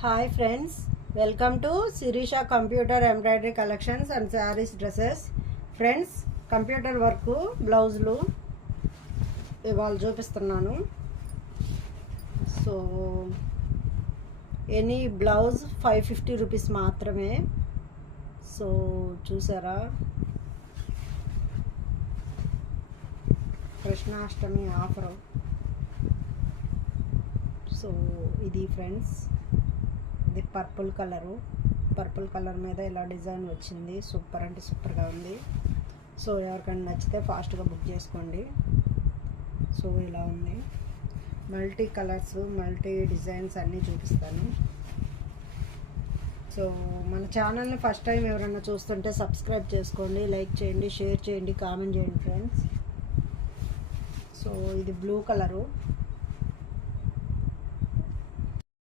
Hi friends, welcome to Sirisha Computer Embroidery Collections and Sarees Dresses. Friends, computer work బ్లౌజులు ఇవాళ చూపిస్తున్నాను. So any blouse 550 rupees మాత్రమే. So చూసారా, Krishnashtami offer. So ఇది friends, ఇది purple colour మీద ఇలా డిజైన్ వచ్చింది. సూపర్ అంటే సూపర్గా ఉంది. సో ఎవరికైనా నచ్చితే ఫాస్ట్గా బుక్ చేసుకోండి. సో ఇలా ఉంది, మల్టీ కలర్స్, మల్టీ డిజైన్స్ అన్నీ చూపిస్తాను. సో మన ఛానల్ని ఫస్ట్ టైం ఎవరైనా చూస్తుంటే సబ్స్క్రైబ్ చేసుకోండి, లైక్ చేయండి, షేర్ చేయండి, కామెంట్ చేయండి ఫ్రెండ్స్. సో ఇది బ్లూ కలరు,